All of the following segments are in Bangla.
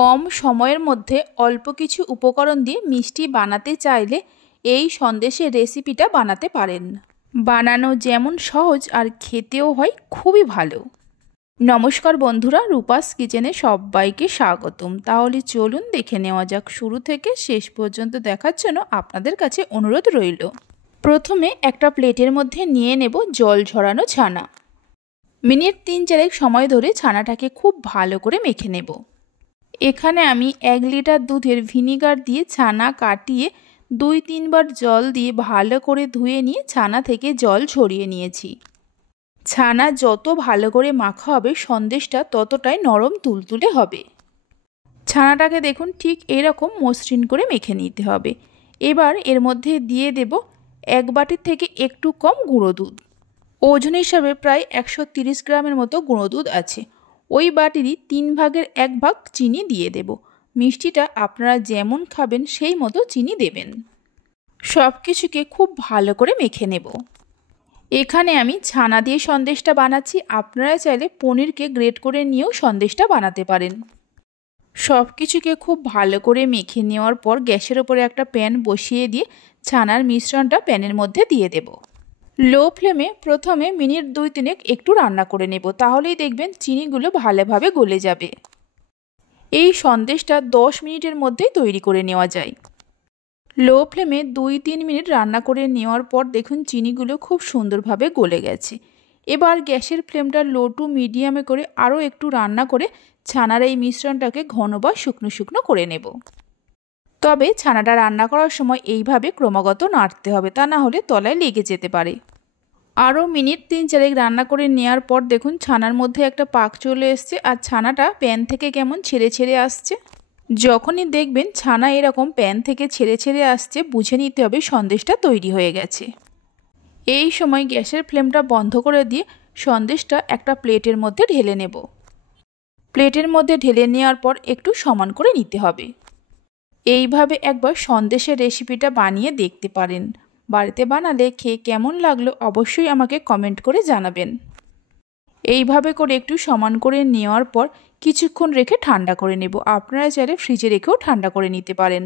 কম সময়ের মধ্যে অল্প কিছু উপকরণ দিয়ে মিষ্টি বানাতে চাইলে এই সন্দেশের রেসিপিটা বানাতে পারেন। বানানো যেমন সহজ আর খেতেও হয় খুবই ভালো। নমস্কার বন্ধুরা, রূপাস কিচেনে সবাইকে স্বাগতম। তাহলে চলুন দেখে নেওয়া যাক। শুরু থেকে শেষ পর্যন্ত দেখার জন্য আপনাদের কাছে অনুরোধ রইল। প্রথমে একটা প্লেটের মধ্যে নিয়ে নেব জল ঝরানো ছানা। মিনিট 3-4 সময় ধরে ছানাটাকে খুব ভালো করে মেখে নেব। এখানে আমি 1 লিটার দুধের ভিনিগার দিয়ে ছানা কাটিয়ে 2-3 বার জল দিয়ে ভালো করে ধুয়ে নিয়ে ছানা থেকে জল ঝরিয়ে নিয়েছি। ছানা যত ভালো করে মাখা হবে সন্দেশটা ততটাই নরম তুলতুলে হবে। ছানাটাকে দেখুন ঠিক এরকম মসৃণ করে মেখে নিতে হবে। এবার এর মধ্যে দিয়ে দেব 1 বাটির থেকে একটু কম গুঁড়ো দুধ। ওজন হিসাবে প্রায় 130 গ্রামের মতো গুঁড়ো দুধ আছে। ওই বাটিরই 3 ভাগের 1 ভাগ চিনি দিয়ে দেব। মিষ্টিটা আপনারা যেমন খাবেন সেই মতো চিনি দেবেন। সব কিছুকে খুব ভালো করে মেখে নেব। এখানে আমি ছানা দিয়ে সন্দেশটা বানাচ্ছি, আপনারা চাইলে পনিরকে গ্রেট করে নিয়েও সন্দেশটা বানাতে পারেন। সব কিছুকে খুব ভালো করে মেখে নেওয়ার পর গ্যাসের ওপরে একটা প্যান বসিয়ে দিয়ে ছানার মিশ্রণটা প্যানের মধ্যে দিয়ে দেব। লো ফ্লেমে প্রথমে মিনিট 2-3 একটু রান্না করে নেব, তাহলেই দেখবেন চিনিগুলো ভালোভাবে গলে যাবে। এই সন্দেশটা 10 মিনিটের মধ্যেই তৈরি করে নেওয়া যায়। লো ফ্লেমে 2-3 মিনিট রান্না করে নেওয়ার পর দেখুন চিনিগুলো খুব সুন্দরভাবে গলে গেছে। এবার গ্যাসের ফ্লেমটা লো টু মিডিয়ামে করে আরও একটু রান্না করে ছানার এই মিশ্রণটাকে ঘন বা শুকনো শুকনো করে নেব। তবে ছানাটা রান্না করার সময় এইভাবে ক্রমাগত নাড়তে হবে, তা না হলে তলায় লেগে যেতে পারে। আরও মিনিট 3-4 রান্না করে নেওয়ার পর দেখুন ছানার মধ্যে একটা পাক চলে এসছে আর ছানাটা প্যান থেকে কেমন ছেড়ে ছেড়ে আসছে। যখনই দেখবেন ছানা এরকম প্যান থেকে ছেড়ে ছেড়ে আসছে বুঝে নিতে হবে সন্দেশটা তৈরি হয়ে গেছে। এই সময় গ্যাসের ফ্লেমটা বন্ধ করে দিয়ে সন্দেশটা একটা প্লেটের মধ্যে ঢেলে নেব। প্লেটের মধ্যে ঢেলে নেওয়ার পর একটু সমান করে নিতে হবে। এইভাবে একবার সন্দেশের রেসিপিটা বানিয়ে দেখতে পারেন। বাড়িতে বানালে খেয়ে কেমন লাগলো অবশ্যই আমাকে কমেন্ট করে জানাবেন। এইভাবে করে একটু সমান করে নেওয়ার পর কিছুক্ষণ রেখে ঠান্ডা করে নেব। আপনারা চাইলে ফ্রিজে রেখেও ঠান্ডা করে নিতে পারেন।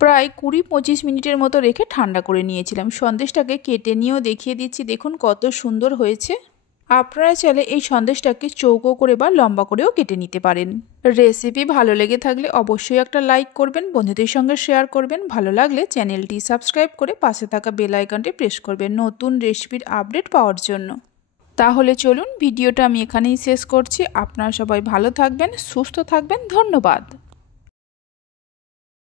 প্রায় 20-25 মিনিটের মতো রেখে ঠান্ডা করে নিয়েছিলাম। সন্দেশটাকে কেটে নিয়েও দেখিয়ে দিচ্ছি, দেখুন কত সুন্দর হয়েছে। আপনারা চাইলে এই সন্দেশটাকে চৌকো করে বা লম্বা করেও কেটে নিতে পারেন। রেসিপি ভালো লেগে থাকলে অবশ্যই একটা লাইক করবেন, বন্ধুদের সঙ্গে শেয়ার করবেন। ভালো লাগলে চ্যানেলটি সাবস্ক্রাইব করে পাশে থাকা বেল আইকনটি প্রেস করবেন নতুন রেসিপির আপডেট পাওয়ার জন্য। তাহলে চলুন ভিডিওটা আমি এখানেই শেষ করছি। আপনারা সবাই ভালো থাকবেন, সুস্থ থাকবেন। ধন্যবাদ।